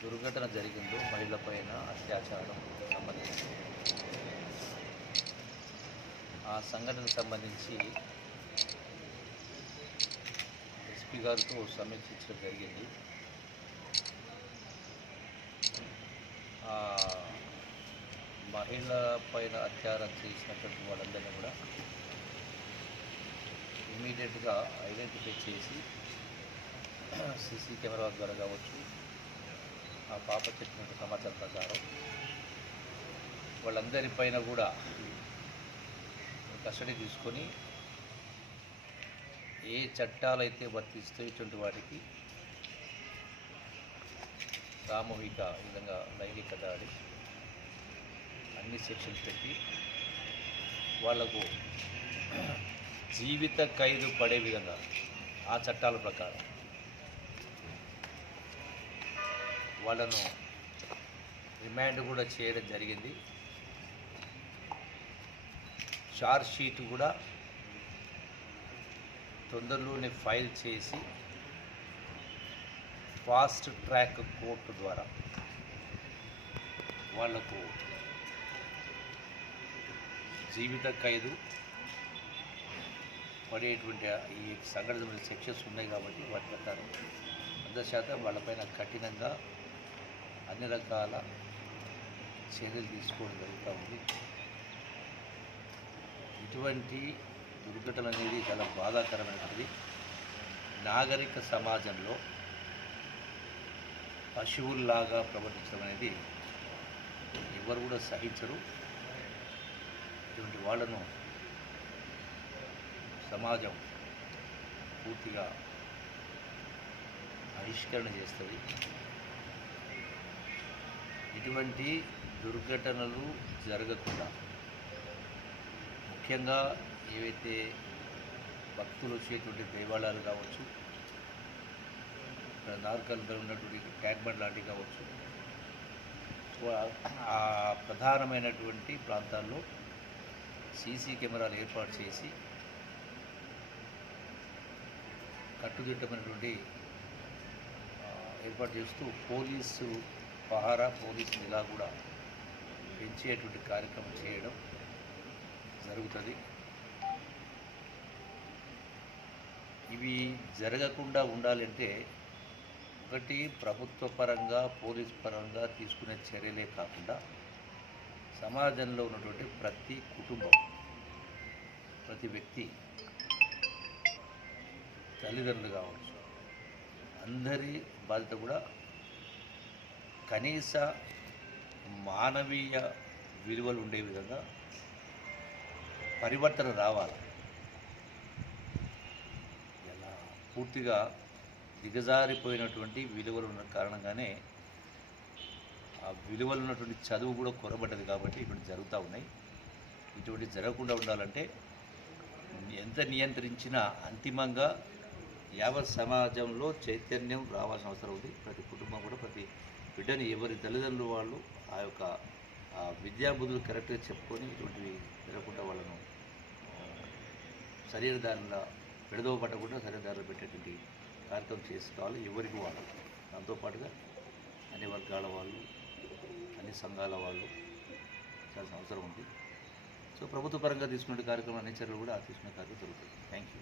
దుర్ఘటన జరిగిందో మహిళ పైన అత్యాచారం సంబంధించి. ఆ సంఘటనకు సంబంధించి ఎస్పీ గారితో సమీక్షించడం జరిగింది. ఆ మహిళ పైన అత్యాచారం చేసినటువంటి వాళ్ళందరినీ కూడా ఇమీడియట్గా ఐడెంటిఫై చేసి సీసీ కెమెరా ద్వారా కావచ్చు ఆ పాప చెప్పిన సమాచారం ప్రకారం వాళ్ళందరిపైన కూడా కస్టడీ తీసుకొని ఏ చట్టాలు అయితే వర్తిస్తూ ఇటువంటి వాటికి సామూహిక విధంగా లైంగిక దాడి అన్ని సెక్షన్స్ పెట్టి వాళ్ళకు జీవిత ఖైదు పడే విధంగా ఆ చట్టాల ప్రకారం వాళ్ళను రిమాండ్ కూడా చేయడం జరిగింది. చార్జ్ షీట్ కూడా తొందరలోనే ఫైల్ చేసి ఫాస్ట్ ట్రాక్ కోర్టు ద్వారా వాళ్ళకు జీవిత ఖైదు పడేటువంటి ఈ సంఘటన సెక్షన్స్ ఉన్నాయి కాబట్టి వాటి ప్రకారం వంద శాతం వాళ్ళపైన కఠినంగా అన్ని రకాల చర్యలు తీసుకోవడం జరుగుతూ ఉంది. ఇటువంటి దుర్ఘటన అనేది చాలా బాధాకరమైనది. నాగరిక సమాజంలో పశువుల్లాగా ప్రవర్తించడం అనేది ఎవరు కూడా సహించరు. ఇటువంటి వాళ్ళను సమాజం పూర్తిగా ఆవిష్కరణ చేస్తుంది. ఇటువంటి దుర్ఘటనలు జరగకుండా ముఖ్యంగా ఏవైతే భక్తులు వచ్చేటువంటి దేవాలయాలు కావచ్చు నార్కల్ ఉన్నటువంటి ట్యాంక్ బండ్ లాంటివి కావచ్చు సో ఆ ప్రధానమైనటువంటి ప్రాంతాల్లో సీసీ కెమెరాలు ఏర్పాటు చేసి కట్టుదిట్టమైనటువంటి ఏర్పాటు చేస్తూ పోలీసు పహారా పోలీసు నిలా కూడా పెంచేటువంటి కార్యక్రమం చేయడం జరుగుతుంది. ఇవి జరగకుండా ఉండాలంటే ఒకటి ప్రభుత్వ పరంగా పోలీస్ పరంగా తీసుకునే చర్యలే కాకుండా సమాజంలో ఉన్నటువంటి ప్రతి కుటుంబం ప్రతి వ్యక్తి తల్లిదండ్రులు కావచ్చు అందరి బాధ్యత కూడా కనీస మానవీయ విలువలు ఉండే విధంగా పరివర్తన రావాలి. ఇలా పూర్తిగా దిగజారిపోయినటువంటి విలువలు ఉన్న కారణంగానే ఆ విలువలు ఉన్నటువంటి చదువు కూడా కొరబడ్డది కాబట్టి ఇటువంటి జరుగుతూ ఉన్నాయి. ఇటువంటి జరగకుండా ఉండాలంటే ఎంత నియంత్రించినా అంతిమంగా యావత్ సమాజంలో చైతన్యం రావాల్సిన అవసరం ఉంది. ప్రతి కుటుంబం కూడా ప్రతి బిడ్డని ఎవరి తల్లిదండ్రులు వాళ్ళు ఆ యొక్క ఆ విద్యాబుద్ధులు కరెక్ట్గా చెప్పుకొని ఇటువంటివి జరగకుండా వాళ్ళను సరైన దారిలో విడదవ పట్టకుండా సరైన దారిలో పెట్టేటువంటి కార్యక్రమం చేసుకోవాలి ఎవరికి వాళ్ళు. దాంతోపాటుగా అన్ని వర్గాల వాళ్ళు అన్ని సంఘాల వాళ్ళు చాలా అవసరం ఉంది. సో ప్రభుత్వ పరంగా తీసుకునే కార్యక్రమం అన్ని చర్యలు కూడా తీసుకునే కార్యక్రమం జరుగుతుంది. Thank you